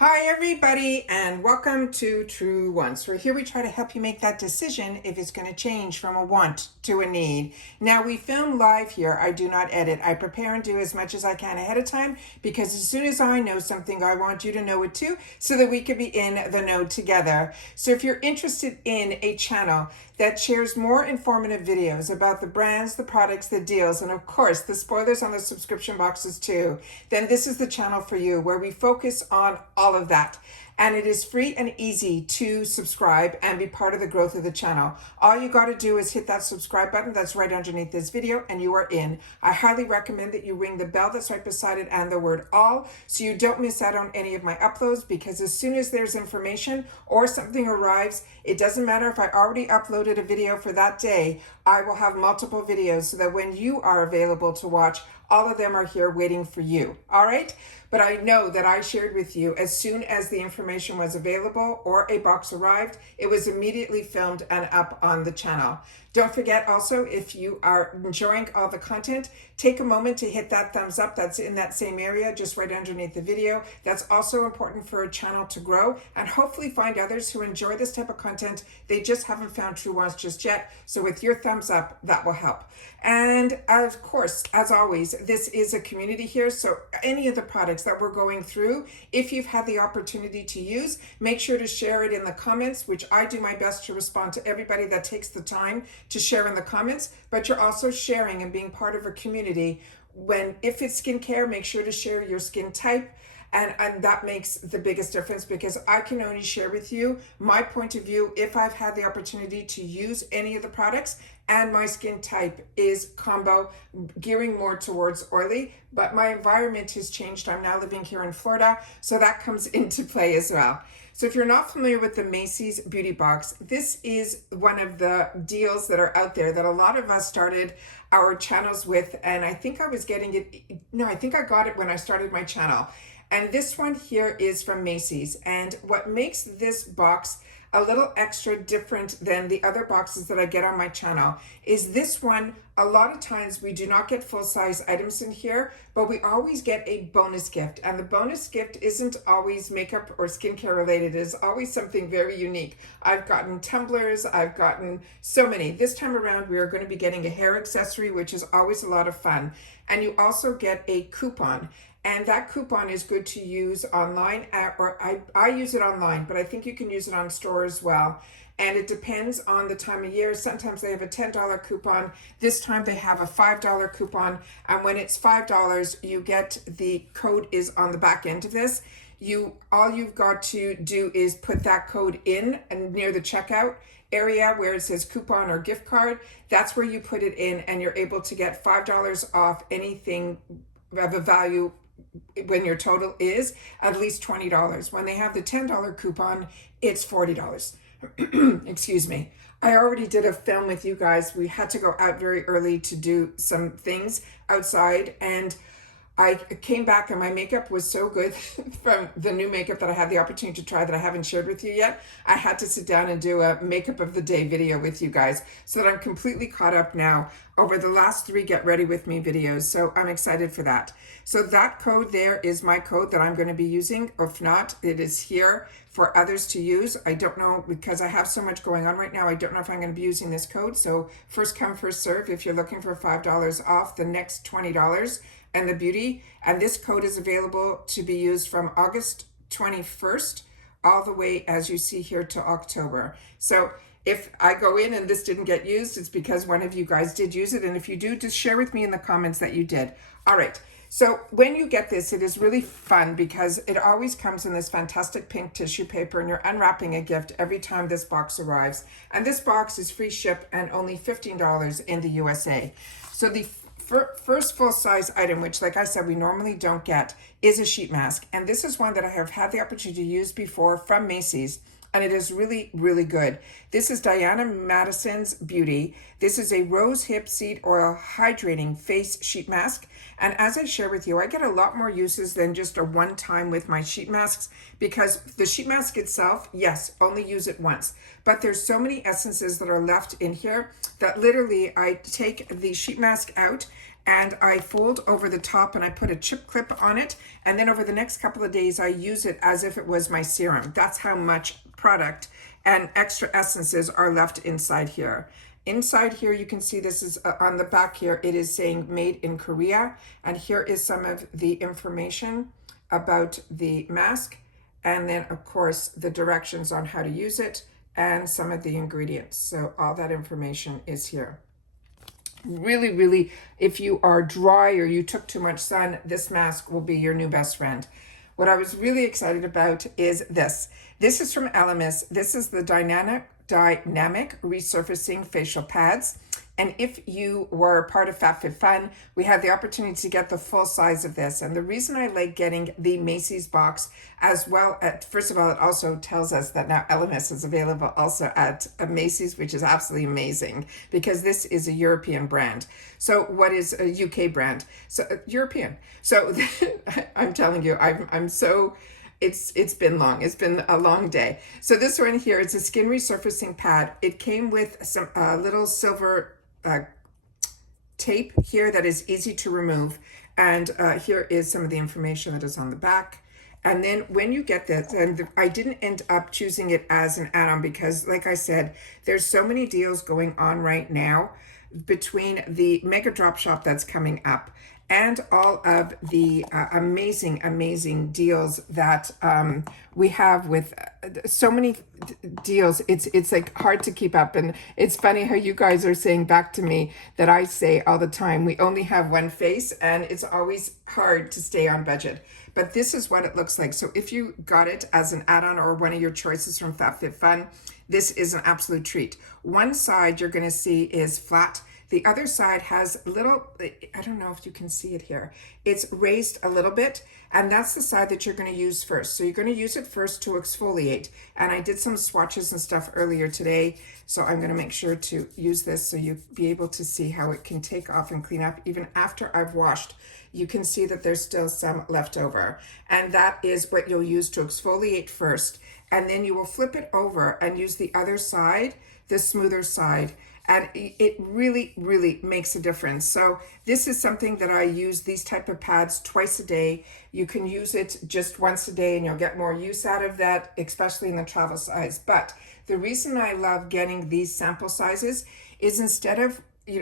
Hi everybody and welcome to Truewants. Here we try to help you make that decision if it's going to change from a want to a need. Now we film live here. I do not edit. I prepare and do as much as I can ahead of time because as soon as I know something, I want you to know it too so that we can be in the know together. So if you're interested in a channel that shares more informative videos about the brands, the products, the deals, and of course the spoilers on the subscription boxes too, then this is the channel for you where we focus on all of that. And it is free and easy to subscribe and be part of the growth of the channel. All you got to do is hit that subscribe button that's right underneath this video and you are in. I highly recommend that you ring the bell that's right beside it and the word all so you don't miss out on any of my uploads, because as soon as there's information or something arrives, it doesn't matter if I already uploaded a video for that day, I will have multiple videos so that when you are available to watch, all of them are here waiting for you. All right? But I know that I shared with you as soon as the information was available or a box arrived, it was immediately filmed and up on the channel. Don't forget also, if you are enjoying all the content, take a moment to hit that thumbs up that's in that same area just right underneath the video. That's also important for a channel to grow and hopefully find others who enjoy this type of content. They just haven't found Truewants just yet. So with your thumbs up, that will help. And of course, as always, this is a community here. So any of the products that we're going through, if you've had the opportunity to use, make sure to share it in the comments, which I do my best to respond to everybody that takes the time to share in the comments. But you're also sharing and being part of a community. If it's skincare, make sure to share your skin type. And that makes the biggest difference, because I can only share with you my point of view if I've had the opportunity to use any of the products, and my skin type is combo, gearing more towards oily, but my environment has changed. I'm now living here in Florida, so that comes into play as well. So if you're not familiar with the Macys Beauty Box, this is one of the deals that are out there that a lot of us started our channels with, and I think I was getting it, no, I think I got it when I started my channel. And this one here is from Macys. And what makes this box a little extra different than the other boxes that I get on my channel is this one, a lot of times we do not get full-size items in here, but we always get a bonus gift. And the bonus gift isn't always makeup or skincare related. It is always something very unique. I've gotten tumblers, I've gotten so many. This time around, we are going to be getting a hair accessory, which is always a lot of fun. And you also get a coupon. And that coupon is good to use online, I use it online, but I think you can use it on store as well. And it depends on the time of year. Sometimes they have a $10 coupon. This time they have a $5 coupon. And when it's $5, you get, the code is on the back end of this. All you've got to do is put that code in and near the checkout area where it says coupon or gift card. That's where you put it in, and you're able to get $5 off anything of a value when your total is at least $20. When they have the $10 coupon, it's $40. Excuse me. I already did a film with you guys. We had to go out very early to do some things outside, and I came back and my makeup was so good from the new makeup that I had the opportunity to try that I haven't shared with you yet. I had to sit down and do a makeup of the day video with you guys so that I'm completely caught up now over the last 3 Get Ready With Me videos. So I'm excited for that. So that code there is my code that I'm going to be using. If not, it is here for others to use. I don't know, because I have so much going on right now. I don't know if I'm going to be using this code. So first come, first serve. If you're looking for $5 off the next $20 and the beauty, and this code is available to be used from August 21st all the way, as you see here, to October. So if I go in and this didn't get used, it's because one of you guys did use it. And if you do, just share with me in the comments that you did. All right. So when you get this, it is really fun because it always comes in this fantastic pink tissue paper, and you're unwrapping a gift every time this box arrives. And this box is free ship and only $15 in the USA. So the first full-size item, which, like I said, we normally don't get, is a sheet mask. And this is one that I have had the opportunity to use before from Macys, and it is really, really good. This is Diana Madison's Beauty. This is a rose hip seed oil hydrating face sheet mask. And as I share with you, I get a lot more uses than just a one-time with my sheet masks, because the sheet mask itself, yes, only use it once. But there's so many essences that are left in here that literally I take the sheet mask out and I fold over the top and I put a chip clip on it. And then over the next couple of days, I use it as if it was my serum. That's how much product and extra essences are left inside here. Inside here, you can see this is on the back here, it is saying made in Korea. And here is some of the information about the mask. And then of course, the directions on how to use it and some of the ingredients. So all that information is here. Really, really, if you are dry or you took too much sun, this mask will be your new best friend. What I was really excited about is this. This is from LMS. This is the dynamic resurfacing facial pads. And if you were part of FabFitFun, we have the opportunity to get the full size of this. And the reason I like getting the Macys box as well, first of all, it also tells us that now LMS is available also at Macys, which is absolutely amazing because this is a European brand. So what is a UK brand? So European. So I'm telling you, I'm so... It's been long. It's been a long day. So this one here, it's a skin resurfacing pad. It came with some little silver tape here that is easy to remove. And here is some of the information that is on the back. And then when you get this, and I didn't end up choosing it as an add-on because, like I said, there's so many deals going on right now between the mega drop shop that's coming up and all of the amazing deals that we have with so many deals. It's like hard to keep up. And it's funny how you guys are saying back to me that I say all the time, we only have one face, and it's always hard to stay on budget. But this is what it looks like. So if you got it as an add-on or one of your choices from FabFitFun, this is an absolute treat. One side you're gonna see is flat. The other side has little, I don't know if you can see it here. It's raised a little bit, and that's the side that you're going to use first. So you're going to use it first to exfoliate. And I did some swatches and stuff earlier today, so I'm going to make sure to use this so you'll be able to see how it can take off and clean up. Even after I've washed, you can see that there's still some left over. And that is what you'll use to exfoliate first. And then you will flip it over and use the other side, the smoother side. And it really, really makes a difference. So this is something that I use these type of pads twice a day. You can use it just once a day and you'll get more use out of that, especially in the travel size. But the reason I love getting these sample sizes is instead of,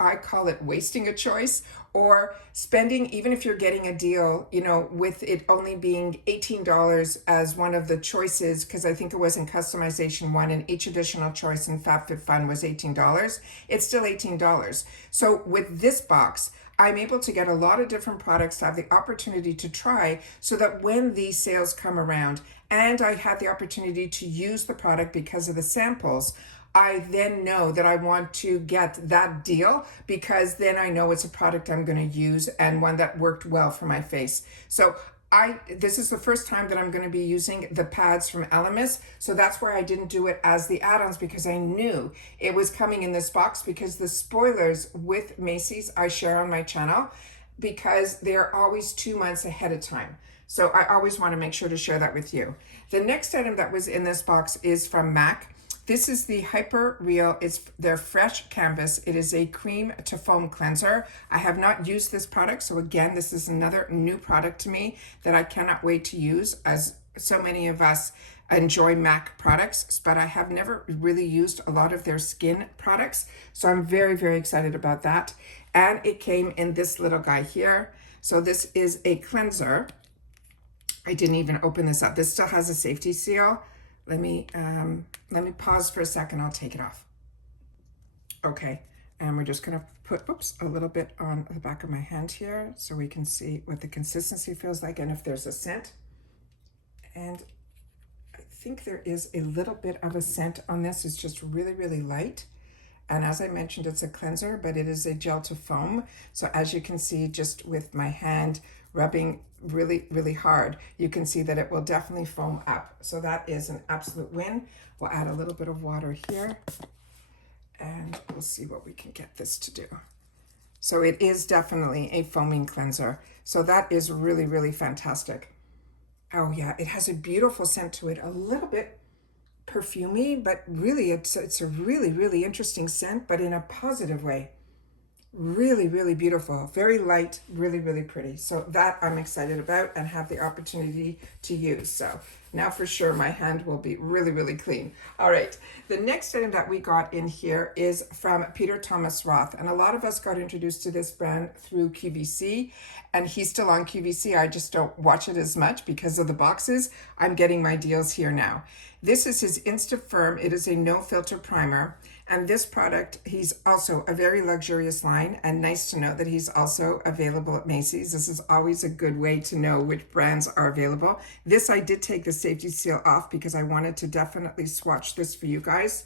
I call it wasting a choice, or spending, even if you're getting a deal, with it only being $18 as one of the choices, because I think it was in customization one, and each additional choice in FabFitFun was $18. It's still $18. So with this box, I'm able to get a lot of different products to have the opportunity to try, so that when these sales come around and I had the opportunity to use the product because of the samples, I then know that I want to get that deal, because then I know it's a product I'm going to use and one that worked well for my face. So this is the first time that I'm going to be using the pads from Elemis. So that's where I didn't do it as the add-ons, because I knew it was coming in this box, because the spoilers with Macys I share on my channel, because they're always 2 months ahead of time. So I always want to make sure to share that with you. The next item that was in this box is from MAC. This is the Hyper Real. It's their Fresh Canvas. It is a cream to foam cleanser. I have not used this product, so again, this is another new product to me that I cannot wait to use, as so many of us enjoy MAC products, but I have never really used a lot of their skin products. So I'm very, very excited about that. And it came in this little guy here. So this is a cleanser. I didn't even open this up. This still has a safety seal. Let me pause for a second. I'll take it off. Okay, and we're just gonna put, a little bit on the back of my hand here so we can see what the consistency feels like and if there's a scent. And I think there is a little bit of a scent on this. It's just really, really light. And as I mentioned, it's a cleanser, but it is a gel to foam. So as you can see, just with my hand rubbing really, really hard, you can see that it will definitely foam up. So that is an absolute win. We'll add a little bit of water here and we'll see what we can get this to do. So it is definitely a foaming cleanser. So that is really, really fantastic. Oh yeah, it has a beautiful scent to it, a little bit perfumey, but really it's a really, really interesting scent, but in a positive way. Really, really beautiful. Very light, really, really pretty. So that I'm excited about and have the opportunity to use. So now for sure my hand will be really, really clean. All right. The next item that we got in here is from Peter Thomas Roth. And a lot of us got introduced to this brand through QVC. And he's still on QVC. I just don't watch it as much because of the boxes. I'm getting my deals here now. This is his Insta Firm. It is a no filter primer. And this product, he's also a very luxurious line, and nice to know that he's also available at Macys. This is always a good way to know which brands are available. This, I did take the safety seal off because I wanted to definitely swatch this for you guys.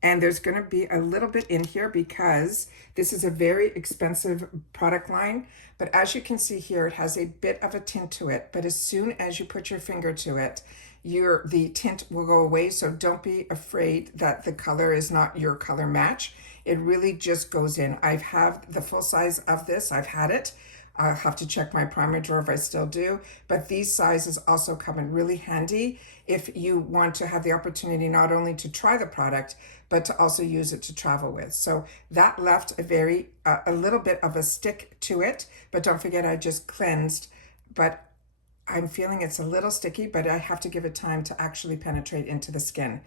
And there's going to be a little bit in here because this is a very expensive product line. But as you can see here, it has a bit of a tint to it. But as soon as you put your finger to it, the tint will go away. So don't be afraid that the color is not your color match. It really just goes in. I have the full size of this. I've had it. I'll have to check my primer drawer if I still do. But these sizes also come in really handy if you want to have the opportunity not only to try the product, but to also use it to travel with. So that left a little bit of a stick to it. But don't forget, I just cleansed. But I'm feeling it's a little sticky, but I have to give it time to actually penetrate into the skin.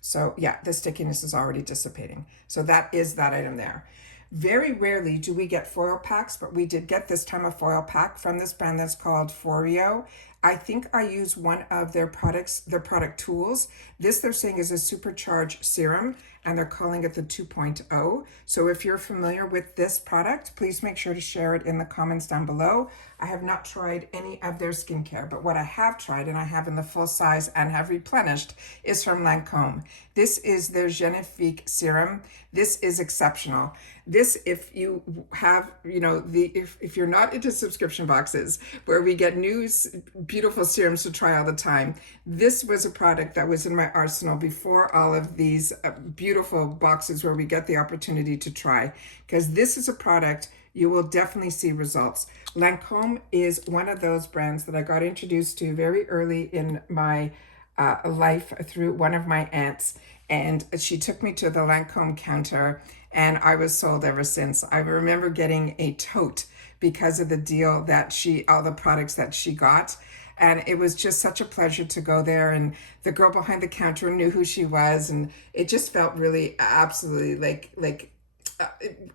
So yeah, the stickiness is already dissipating. So that is that item there. Very rarely do we get foil packs, but we did get this time a foil pack from this brand that's called Forio. I think I use one of their products, their product tools. This they're saying is a supercharged serum, and they're calling it the 2.0. So if you're familiar with this product, please make sure to share it in the comments down below. I have not tried any of their skincare, but what I have tried, and I have in the full size and have replenished, is from Lancome. This is their Genifique serum. This is exceptional. This, if you have, if you're not into subscription boxes where we get new beautiful serums to try all the time, this was a product that was in my arsenal before all of these beautiful boxes where we get the opportunity to try, because this is a product you will definitely see results. Lancome is one of those brands that I got introduced to very early in my life through one of my aunts, and she took me to the Lancome counter, and I was sold ever since. I remember getting a tote because of the deal that all the products that she got. And it was just such a pleasure to go there. And the girl behind the counter knew who she was. And it just felt really absolutely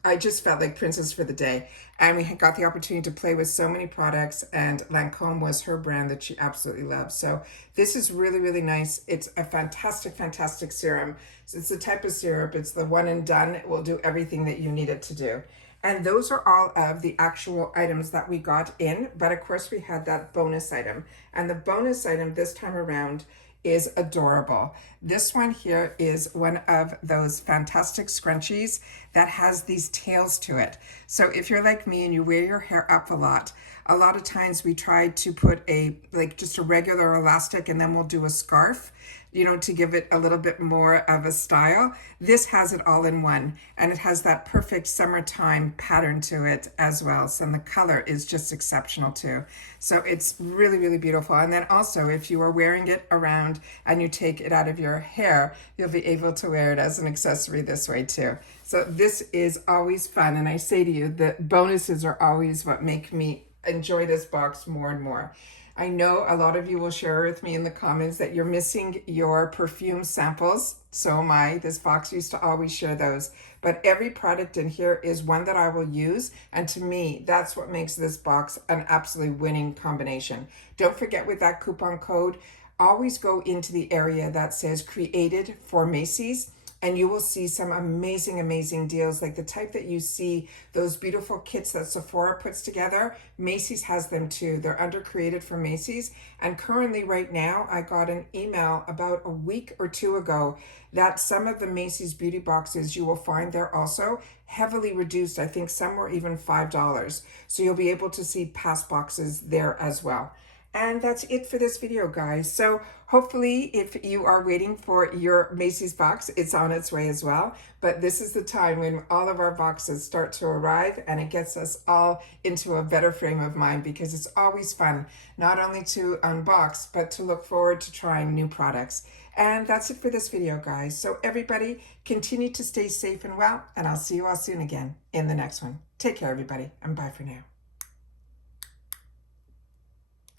I just felt like princess for the day. And we got the opportunity to play with so many products, and Lancome was her brand that she absolutely loves. So this is really, really nice. It's a fantastic, fantastic serum. So it's the type of syrup, it's the one and done. It will do everything that you need it to do. And those are all of the actual items that we got in. But of course we had that bonus item. And the bonus item this time around is adorable. This one here is one of those fantastic scrunchies that has these tails to it. So if you're like me and you wear your hair up a lot of times we try to put just a regular elastic, and then we'll do a scarf, to give it a little bit more of a style. This has it all in one, and it has that perfect summertime pattern to it as well. So, and the color is just exceptional too. So it's really, really beautiful. And then also, if you are wearing it around and you take it out of your hair, you'll be able to wear it as an accessory this way too. So this is always fun. And I say to you, the bonuses are always what make me enjoy this box more and more. I know a lot of you will share with me in the comments that you're missing your perfume samples. So am I. This box used to always share those. But every product in here is one that I will use. And to me, that's what makes this box an absolutely winning combination. Don't forget, with that coupon code, always go into the area that says created for Macys, and you will see some amazing, amazing deals, like the type that you see, those beautiful kits that Sephora puts together. Macys has them too. They're under created for Macys. And currently right now, I got an email about a week or two ago that some of the Macys beauty boxes you will find there also heavily reduced. I think some were even $5. So you'll be able to see past boxes there as well. And that's it for this video, guys. So hopefully if you are waiting for your Macy's box, it's on its way as well. But this is the time when all of our boxes start to arrive, and it gets us all into a better frame of mind, because it's always fun, not only to unbox, but to look forward to trying new products. And that's it for this video, guys. So everybody, continue to stay safe and well, and I'll see you all soon again in the next one. Take care, everybody, and bye for now.